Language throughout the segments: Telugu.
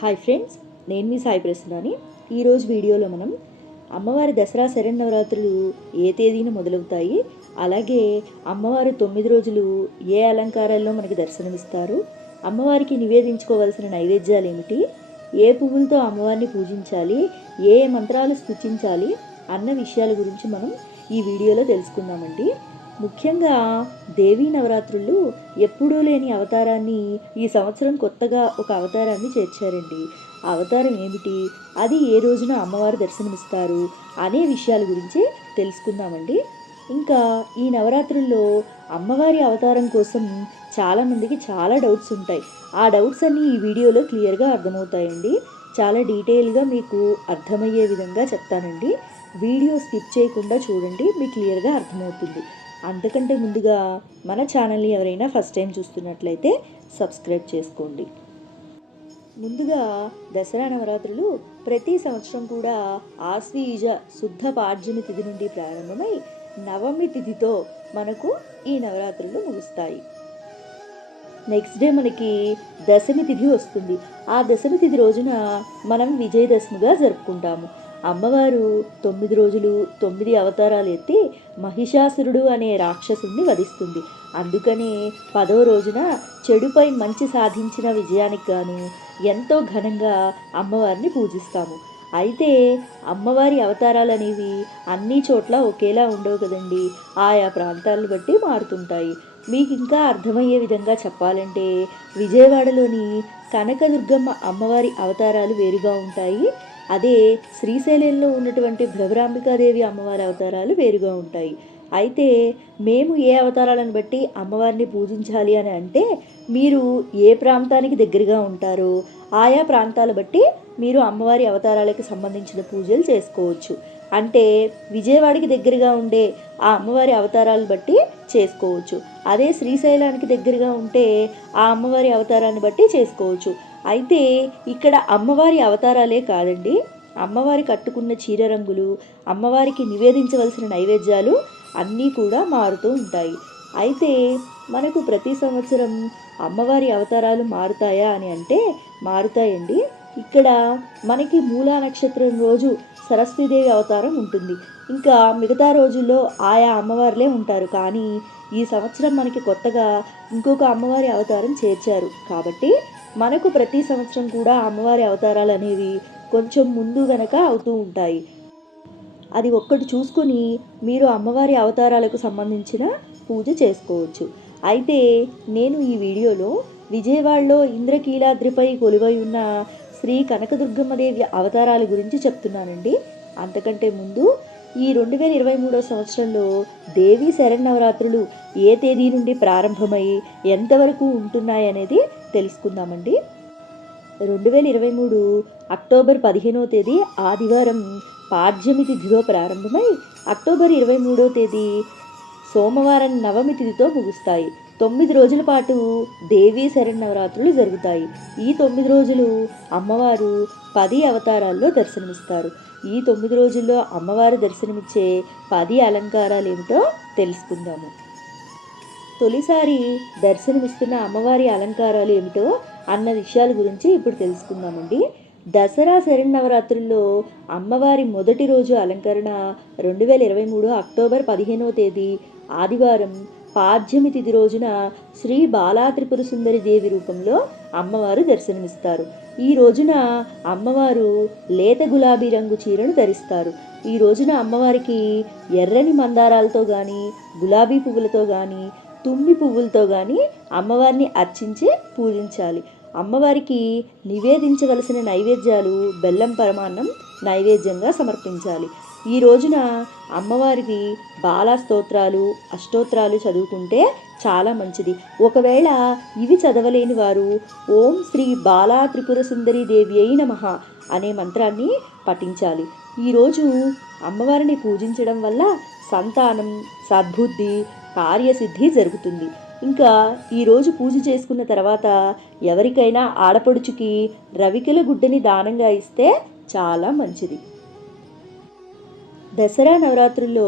హాయ్ ఫ్రెండ్స్, నేను మీ సాయి ప్రసన్నాని. ఈరోజు వీడియోలో మనం అమ్మవారి దసరా శరన్నవరాత్రులు ఏ తేదీన మొదలవుతాయి, అలాగే అమ్మవారు 9 రోజులు ఏ అలంకారాల్లో మనకి దర్శనమిస్తారు, అమ్మవారికి నివేదించుకోవాల్సిన నైవేద్యాలు ఏమిటి, ఏ పువ్వులతో అమ్మవారిని పూజించాలి, ఏ మంత్రాలు స్తుతించాలి అన్న విషయాల గురించి మనం ఈ వీడియోలో తెలుసుకుందామండి. ముఖ్యంగా దేవీ నవరాత్రులు ఎప్పుడూ లేని అవతారాన్ని ఈ సంవత్సరం కొత్తగా ఒక అవతారాన్ని చేర్చారండి. ఆ అవతారం ఏమిటి, అది ఏ రోజున అమ్మవారు దర్శనమిస్తారు అనే విషయాల గురించి తెలుసుకుందామండి. ఇంకా ఈ నవరాత్రుల్లో అమ్మవారి అవతారం కోసం చాలామందికి చాలా డౌట్స్ ఉంటాయి. ఆ డౌట్స్ అన్నీ ఈ వీడియోలో క్లియర్గా అర్థమవుతాయండి. చాలా డీటెయిల్గా మీకు అర్థమయ్యే విధంగా చెప్తానండి. వీడియో స్కిప్ చేయకుండా చూడండి, మీకు క్లియర్గా అర్థమవుతుంది. అంతకంటే ముందుగా మన ఛానల్ని ఎవరైనా ఫస్ట్ టైం చూస్తున్నట్లయితే సబ్స్క్రైబ్ చేసుకోండి. ముందుగా దసరా నవరాత్రులు ప్రతి సంవత్సరం కూడా ఆశ్వీజ శుద్ధ పాడ్యమి తిథి నుండి ప్రారంభమై నవమి తిథితో మనకు ఈ నవరాత్రులు ముగుస్తాయి. నెక్స్ట్ డే మనకి దశమి తిథి వస్తుంది. ఆ దశమి తిథి రోజున మనం విజయదశమిగా జరుపుకుంటాము. అమ్మవారు 9 రోజులు 9 అవతారాలు ఎత్తి మహిషాసురుడు అనే రాక్షసుని వధిస్తుంది. అందుకనే 10వ రోజున చెడుపై మంచి సాధించిన విజయానికి గాను ఎంతో ఘనంగా అమ్మవారిని పూజిస్తాము. అయితే అమ్మవారి అవతారాలు అనేవి అన్ని చోట్ల ఒకేలా ఉండవు కదండి, ఆయా ప్రాంతాలను బట్టి మారుతుంటాయి. మీకు ఇంకా అర్థమయ్యే విధంగా చెప్పాలంటే విజయవాడలోని కనకదుర్గమ్మ అమ్మవారి అవతారాలు వేరుగా ఉంటాయి. అదే శ్రీశైలంలో ఉన్నటువంటి భ్రమరాంబికాదేవి అమ్మవారి అవతారాలు వేరుగా ఉంటాయి. అయితే మేము ఏ అవతారాలను బట్టి అమ్మవారిని పూజించాలి అని అంటే, మీరు ఏ ప్రాంతానికి దగ్గరగా ఉంటారో ఆయా ప్రాంతాలు బట్టి మీరు అమ్మవారి అవతారాలకు సంబంధించిన పూజలు చేసుకోవచ్చు. అంటే విజయవాడకి దగ్గరగా ఉండే ఆ అమ్మవారి అవతారాలు బట్టి చేసుకోవచ్చు. అదే శ్రీశైలానికి దగ్గరగా ఉంటే ఆ అమ్మవారి అవతారాన్ని బట్టి చేసుకోవచ్చు. అయితే ఇక్కడ అమ్మవారి అవతారాలే కాదండి, అమ్మవారి కట్టుకున్న చీర రంగులు, అమ్మవారికి నివేదించవలసిన నైవేద్యాలు అన్నీ కూడా మారుతూ ఉంటాయి. అయితే మనకు ప్రతి సంవత్సరం అమ్మవారి అవతారాలు మారుతాయా అని అంటే మారుతాయండి. ఇక్కడ మనకి మూలా నక్షత్రం రోజు సరస్వతీదేవి అవతారం ఉంటుంది. ఇంకా మిగతా రోజుల్లో ఆయా అమ్మవార్లే ఉంటారు. కానీ ఈ సంవత్సరం మనకి కొత్తగా ఇంకొక అమ్మవారి అవతారం చేర్చారు. కాబట్టి మనకు ప్రతి సంవత్సరం కూడా అమ్మవారి అవతారాలు అనేవి కొంచెం ముందు గనక అవుతూ ఉంటాయి. అది ఒక్కటి చూసుకుని మీరు అమ్మవారి అవతారాలకు సంబంధించిన పూజ చేసుకోవచ్చు. అయితే నేను ఈ వీడియోలో విజయవాడలో ఇంద్రకీలాద్రిపై కొలువై ఉన్న శ్రీ కనకదుర్గమ్మదేవి అవతారాల గురించి చెప్తున్నానండి. అంతకంటే ముందు ఈ 2023 సంవత్సరంలో దేవీ శరన్నవరాత్రులు ఏ తేదీ నుండి ప్రారంభమై ఎంతవరకు ఉంటున్నాయనేది తెలుసుకుందామండి. 2023 అక్టోబర్ 15వ తేదీ ఆదివారం పాడ్యమి తిథిలో ప్రారంభమై అక్టోబర్ 23వ తేదీ సోమవారం నవమి తిథితో ముగుస్తాయి. 9 రోజుల పాటు దేవీ శరన్నవరాత్రులు జరుగుతాయి. ఈ 9 రోజులు అమ్మవారు 10 అవతారాల్లో దర్శనమిస్తారు. ఈ 9 రోజుల్లో అమ్మవారు దర్శనమిచ్చే 10 అలంకారాలు ఏమిటో తెలుసుకుందాము. తొలిసారి దర్శనమిస్తున్న అమ్మవారి అలంకారాలు ఏమిటో అన్న విషయాల గురించి ఇప్పుడు తెలుసుకుందామండి. దసరా శరన్నవరాత్రుల్లో అమ్మవారి మొదటి రోజు అలంకరణ 2023 అక్టోబర్ 15వ తేదీ ఆదివారం పాడ్యమి తిథి రోజున శ్రీ బాలా త్రిపుర సుందరి దేవి రూపంలో అమ్మవారు దర్శనమిస్తారు. ఈ రోజున అమ్మవారు లేత గులాబీ రంగు చీరను ధరిస్తారు. ఈ రోజున అమ్మవారికి ఎర్రని మందారాలతో కానీ, గులాబీ పువ్వులతో కానీ, తుమ్మి పువ్వులతో కానీ అమ్మవారిని అర్చించి పూజించాలి. అమ్మవారికి నివేదించవలసిన నైవేద్యాలు బెల్లం పరమాన్నం నైవేద్యంగా సమర్పించాలి. ఈ రోజున అమ్మవారికి బాలా స్తోత్రాలు, అష్టోత్రాలు చదువుకుంటే చాలా మంచిది. ఒకవేళ ఇవి చదవలేని వారు ఓం శ్రీ బాలా త్రిపుర సుందరి దేవి అయి నమః అనే మంత్రాన్ని పఠించాలి. ఈరోజు అమ్మవారిని పూజించడం వల్ల సంతానం, సద్బుద్ధి, కార్యసిద్ధి జరుగుతుంది. ఇంకా ఈరోజు పూజ చేసుకున్న తర్వాత ఎవరికైనా ఆడపడుచుకి రవికెల గుడ్డని దానంగా ఇస్తే చాలా మంచిది. దసరా నవరాత్రుల్లో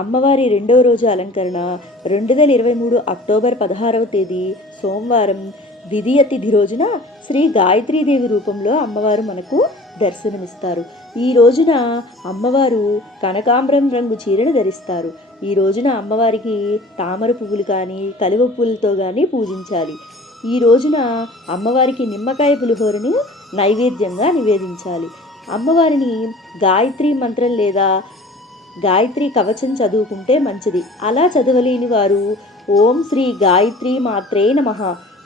అమ్మవారి 2వ రోజు అలంకరణ 2023 అక్టోబర్ 16వ తేదీ సోమవారం విధియ తిథి రోజున శ్రీ గాయత్రీదేవి రూపంలో అమ్మవారు మనకు దర్శనమిస్తారు. ఈ రోజున అమ్మవారు కనకాంబరం రంగు చీరను ధరిస్తారు. ఈ రోజున అమ్మవారికి తామర పువ్వులు కానీ కలువ పువ్వులతో కానీ పూజించాలి. ఈ రోజున అమ్మవారికి నిమ్మకాయ పులిహోరను నైవేద్యంగా నివేదించాలి. అమ్మవారిని గాయత్రి మంత్రం లేదా గాయత్రి కవచం చదువుకుంటే మంచిది. అలా చదవలేని వారు ఓం శ్రీ గాయత్రి మాత్రే నమః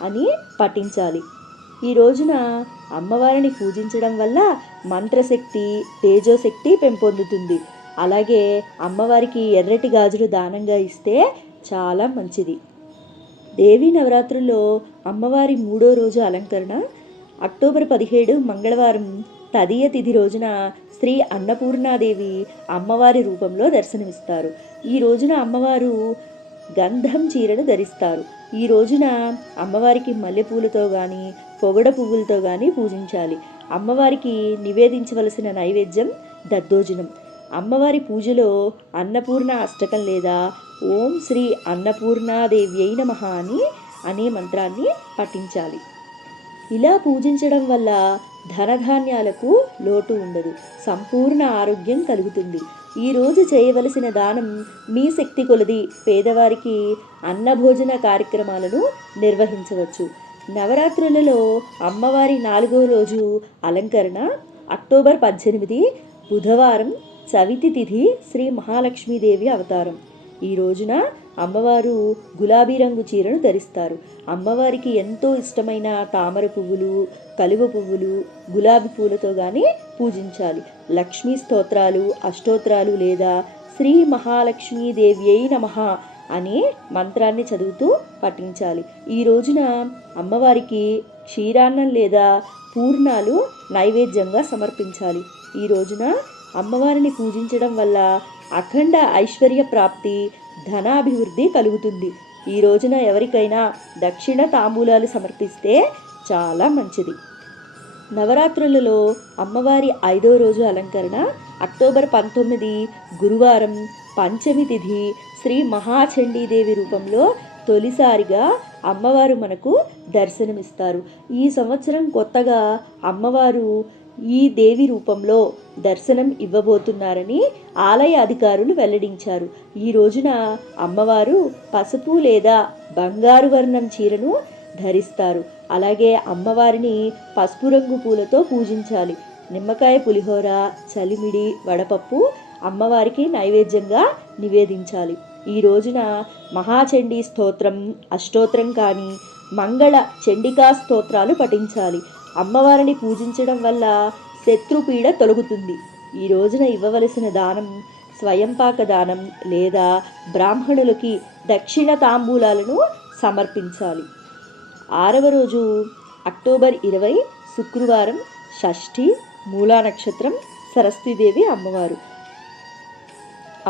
అని పఠించాలి. ఈ రోజున అమ్మవారిని పూజించడం వల్ల మంత్రశక్తి, తేజోశక్తి పెంపొందుతుంది. అలాగే అమ్మవారికి ఎర్రటి గాజులు దానంగా ఇస్తే చాలా మంచిది. దేవీ నవరాత్రుల్లో అమ్మవారి 3వ రోజు అలంకరణ అక్టోబర్ 17 మంగళవారం తదియ తిథి రోజున శ్రీ అన్నపూర్ణాదేవి అమ్మవారి రూపంలో దర్శనమిస్తారు. ఈ రోజున అమ్మవారు గంధం చీరను ధరిస్తారు. ఈ రోజున అమ్మవారికి మల్లెపూలతో కానీ పొగడ పువ్వులతో కానీ పూజించాలి. అమ్మవారికి నివేదించవలసిన నైవేద్యం దద్దోజనం. అమ్మవారి పూజలో అన్నపూర్ణ అష్టకం లేదా ఓం శ్రీ అన్నపూర్ణాదేవ్యై నమః అనే మంత్రాన్ని పఠించాలి. ఇలా పూజించడం వల్ల ధనధాన్యాలకు లోటు ఉండదు, సంపూర్ణ ఆరోగ్యం కలుగుతుంది. ఈరోజు చేయవలసిన దానం మీ శక్తి కొలది పేదవారికి అన్నభోజన కార్యక్రమాలను నిర్వహించవచ్చు. నవరాత్రులలో అమ్మవారి 4వ రోజు అలంకరణ అక్టోబర్ 18 బుధవారం చవితి తిథి శ్రీ మహాలక్ష్మీదేవి అవతారం. ఈ రోజున అమ్మవారు గులాబీ రంగు చీరను ధరిస్తారు. అమ్మవారికి ఎంతో ఇష్టమైన తామర పువ్వులు, కలువ పువ్వులు, గులాబీ పూలతో కానీ పూజించాలి. లక్ష్మీ స్తోత్రాలు, అష్టోత్రాలు లేదా శ్రీ మహాలక్ష్మీదేవ్యై నమః అనే మంత్రాన్ని చదువుతూ పఠించాలి. ఈ రోజున అమ్మవారికి క్షీరాన్నం లేదా పూర్ణాలు నైవేద్యంగా సమర్పించాలి. ఈ రోజున అమ్మవారిని పూజించడం వల్ల అఖండ ఐశ్వర్య ప్రాప్తి, ధనాభివృద్ధి కలుగుతుంది. ఈ రోజున ఎవరికైనా దక్షిణ తాంబూలాలు సమర్పిస్తే చాలా మంచిది. నవరాత్రులలో అమ్మవారి 5వ రోజు అలంకరణ అక్టోబర్ 19 గురువారం పంచమి తిథి శ్రీ మహాచండీదేవి రూపంలో తొలిసారిగా అమ్మవారు మనకు దర్శనమిస్తారు. ఈ సంవత్సరం కొత్తగా అమ్మవారు ఈ దేవి రూపంలో దర్శనం ఇవ్వబోతున్నారని ఆలయ అధికారులు వెల్లడించారు. ఈ రోజున అమ్మవారు పసుపు లేదా బంగారు వర్ణం చీరను ధరిస్తారు. అలాగే అమ్మవారిని పసుపు రంగు పూలతో పూజించాలి. నిమ్మకాయ పులిహోర, చలిమిడి, వడపప్పు అమ్మవారికి నైవేద్యంగా నివేదించాలి. ఈ రోజున మహాచండీ స్తోత్రం, అష్టోత్రం కానీ మంగళ చండికా స్తోత్రాలు పఠించాలి. అమ్మవారిని పూజించడం వల్ల శత్రుపీడ తొలగుతుంది. ఈ రోజున ఇవ్వవలసిన దానం స్వయంపాక దానం లేదా బ్రాహ్మణులకి దక్షిణ తాంబూలాలను సమర్పించాలి. 6వ రోజు అక్టోబర్ 20 శుక్రవారం షష్ఠి మూలా నక్షత్రం సరస్వతీదేవి అమ్మవారు.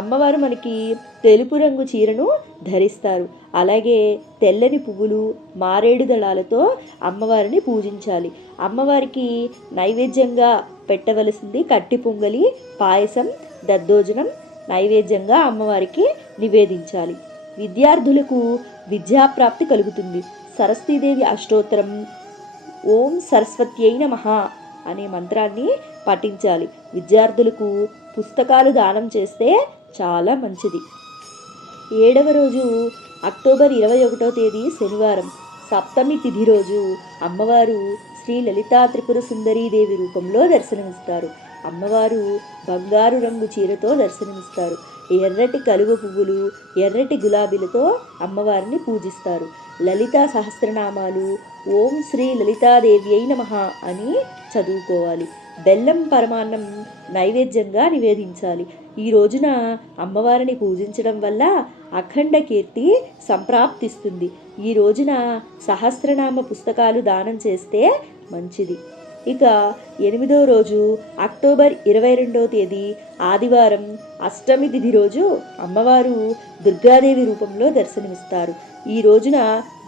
అమ్మవారు మనకి తెలుపు రంగు చీరను ధరిస్తారు. అలాగే తెల్లని పువ్వులు, మారేడు దళాలతో అమ్మవారిని పూజించాలి. అమ్మవారికి నైవేద్యంగా పెట్టవలసింది కట్టి పొంగలి, పాయసం, దద్దోజనం నైవేద్యంగా అమ్మవారికి నివేదించాలి. విద్యార్థులకు విద్యాప్రాప్తి కలుగుతుంది. సరస్వతీదేవి అష్టోత్తరం ఓం సరస్వత్యై నమః అనే మంత్రాన్ని పఠించాలి. విద్యార్థులకు పుస్తకాలు దానం చేస్తే చాలా మంచిది. 7వ రోజు అక్టోబర్ 21వ తేదీ శనివారం సప్తమి తిథి రోజు అమ్మవారు శ్రీ లలితా త్రిపుర సుందరీదేవి రూపంలో దర్శనమిస్తారు. అమ్మవారు బంగారు రంగు చీరతో దర్శనమిస్తారు. ఎర్రటి కలువ పువ్వులు, ఎర్రటి గులాబీలతో అమ్మవారిని పూజిస్తారు. లలితా సహస్రనామాలు ఓం శ్రీ లలితాదేవ్యై నమః అని చదువుకోవాలి. బెల్లం పరమాన్నం నైవేద్యంగా నివేదించాలి. ఈ రోజున అమ్మవారిని పూజించడం వల్ల అఖండ కీర్తి సంప్రాప్తిస్తుంది. ఈ రోజున సహస్రనామ పుస్తకాలు దానం చేస్తే మంచిది. ఇక 8వ రోజు అక్టోబర్ 22వ తేదీ ఆదివారం అష్టమి తిథి రోజు అమ్మవారు దుర్గాదేవి రూపంలో దర్శనమిస్తారు. ఈ రోజున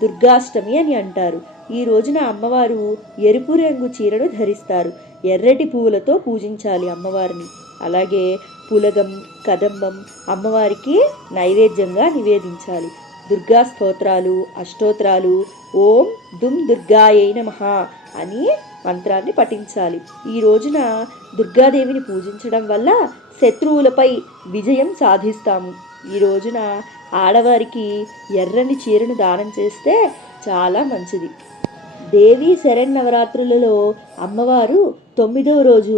దుర్గాష్టమి అని అంటారు. ఈ రోజున అమ్మవారు ఎరుపు రంగు చీరను ధరిస్తారు. ఎర్రటి పువ్వులతో పూజించాలి అమ్మవారిని. అలాగే పులగం, కదంబం అమ్మవారికి నైవేద్యంగా నివేదించాలి. దుర్గా స్తోత్రాలు, అష్టోత్రాలు, ఓం దుమ్ దుర్గాయై నమః అని మంత్రాన్ని పఠించాలి. ఈ రోజున దుర్గాదేవిని పూజించడం వల్ల శత్రువులపై విజయం సాధిస్తాము. ఈ రోజున ఆడవారికి ఎర్రని చీరను దానం చేస్తే చాలా మంచిది. దేవీ శరన్నవరాత్రులలో అమ్మవారు 9వ రోజు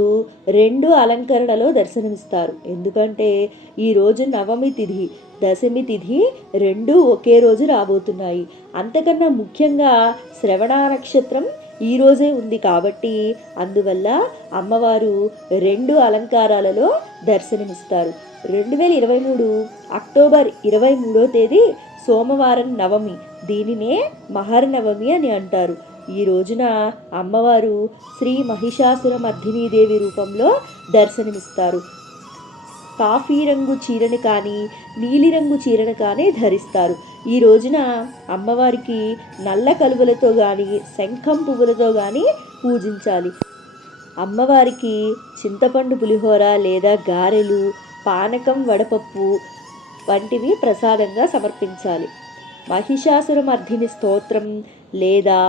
2 అలంకరణలో దర్శనమిస్తారు. ఎందుకంటే ఈరోజు నవమి తిథి, దశమి తిథి 2 ఒకే రోజు రాబోతున్నాయి. అంతకన్నా ముఖ్యంగా శ్రవణ నక్షత్రం ఈ రోజే ఉంది కాబట్టి అందువల్ల అమ్మవారు 2 అలంకారాలలో దర్శనమిస్తారు. 2023 అక్టోబర్ 23వ తేదీ సోమవారం నవమి. దీనినే మహర్నవమి అని అంటారు. ఈ రోజున అమ్మవారు శ్రీ మహిషాసురమర్ధినీదేవి రూపంలో దర్శనమిస్తారు. కాఫీ రంగు చీరని కానీ నీలిరంగు చీరను కానీ ధరిస్తారు. ఈ రోజున అమ్మవారికి నల్ల కలువలతో కానీ శంఖం పువ్వులతో కానీ పూజించాలి. అమ్మవారికి చింతపండు పులిహోర లేదా గారెలు, పానకం, వడపప్పు వంటివి ప్రసాదంగా సమర్పించాలి. మహిషాసురమర్ధిని స్తోత్రం లేదా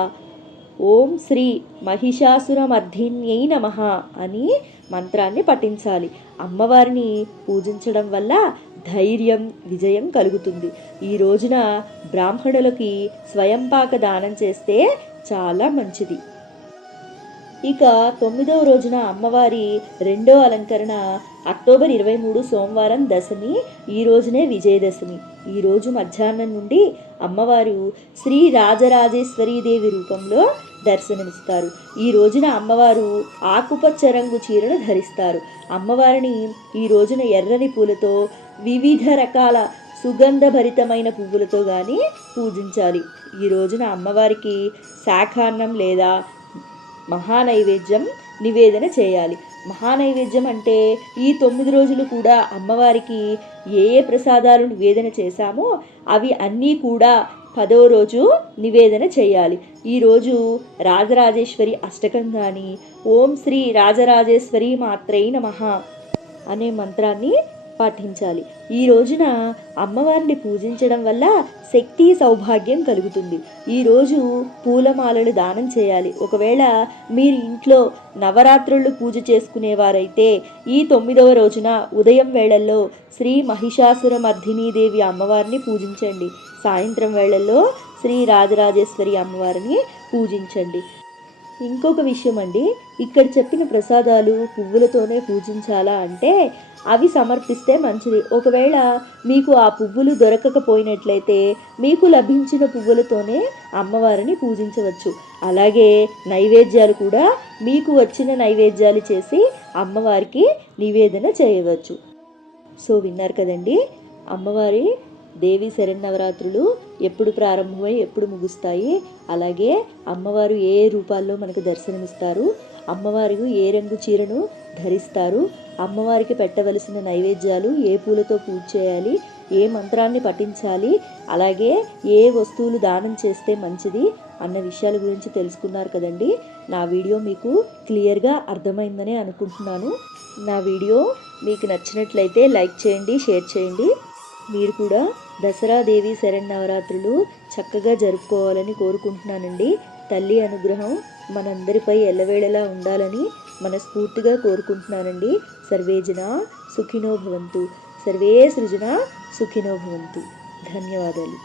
ఓం శ్రీ మహిషాసురమర్ధిన్యై నమః అని మంత్రాన్ని పఠించాలి. అమ్మవారిని పూజించడం వల్ల ధైర్యం, విజయం కలుగుతుంది. ఈ రోజున బ్రాహ్మణులకి స్వయంపాక దానం చేస్తే చాలా మంచిది. ఇక 9వ రోజున అమ్మవారి 2వ అలంకరణ అక్టోబర్ 23 సోమవారం దశమి. ఈ రోజునే విజయదశమి. ఈరోజు మధ్యాహ్నం నుండి అమ్మవారు శ్రీ రాజరాజేశ్వరీదేవి రూపంలో దర్శనమిస్తారు. ఈ రోజున అమ్మవారు ఆకుపచ్చ రంగు చీరను ధరిస్తారు. అమ్మవారిని ఈ రోజున ఎర్రని పూలతో, వివిధ రకాల సుగంధభరితమైన పువ్వులతో కానీ పూజించాలి. ఈ రోజున అమ్మవారికి శాఖాన్నం లేదా మహానైవేద్యం నివేదన చేయాలి. మహానైవేద్యం అంటే ఈ 9 రోజులు కూడా అమ్మవారికి ఏ ఏ ప్రసాదాలు నివేదన చేశామో అవి అన్నీ కూడా 10వ రోజు నివేదన చేయాలి. ఈరోజు రాజరాజేశ్వరి అష్టకం కానీ ఓం శ్రీ రాజరాజేశ్వరి మాత్రై నమః అనే మంత్రాన్ని పాటించాలి. ఈ రోజున అమ్మవారిని పూజించడం వల్ల శక్తి, సౌభాగ్యం కలుగుతుంది. ఈరోజు పూలమాలలు దానం చేయాలి. ఒకవేళ మీరు ఇంట్లో నవరాత్రులు పూజ చేసుకునేవారైతే ఈ 9వ రోజున ఉదయం వేళల్లో శ్రీ మహిషాసురమర్ధినీదేవి అమ్మవారిని పూజించండి. సాయంత్రం వేళల్లో శ్రీ రాజరాజేశ్వరి అమ్మవారిని పూజించండి. ఇంకొక విషయం అండి, ఇక్కడ చెప్పిన ప్రసాదాలు పువ్వులతోనే పూజించాలా అంటే అవి సమర్పిస్తే మంచిది. ఒకవేళ మీకు ఆ పువ్వులు దొరకకపోయినట్లయితే మీకు లభించిన పువ్వులతోనే అమ్మవారిని పూజించవచ్చు. అలాగే నైవేద్యాలు కూడా మీకు వచ్చిన నైవేద్యాలు చేసి అమ్మవారికి నివేదన చేయవచ్చు. సో విన్నారు కదండి, అమ్మవారి దేవి శరన్నవరాత్రులు ఎప్పుడు ప్రారంభమై ఎప్పుడు ముగుస్తాయి, అలాగే అమ్మవారు ఏ రూపాల్లో మనకు దర్శనమిస్తారు, అమ్మవారు ఏ రంగు చీరను ధరిస్తారు, అమ్మవారికి పెట్టవలసిన నైవేద్యాలు ఏ పూలతో పూజ చేయాలి, ఏ మంత్రాన్ని పఠించాలి, అలాగే ఏ వస్తువులు దానం చేస్తే మంచిది అన్న విషయాల గురించి తెలుసుకున్నారు కదండి. నా వీడియో మీకు క్లియర్గా అర్థమైందని అనుకుంటున్నాను. నా వీడియో మీకు నచ్చినట్లయితే లైక్ చేయండి, షేర్ చేయండి. మీరు కూడా దసరా దేవి శరన్నవరాత్రులు చక్కగా జరుపుకోవాలని కోరుకుంటున్నానండి. తల్లి అనుగ్రహం మనందరిపై ఎల్లవేళలా ఉండాలని మనస్ఫూర్తిగా కోరుకుంటున్నానండి. సర్వే జనా సుఖినో భవంతు, సర్వే సృజనా సుఖినో భవంతు. ధన్యవాదాలు.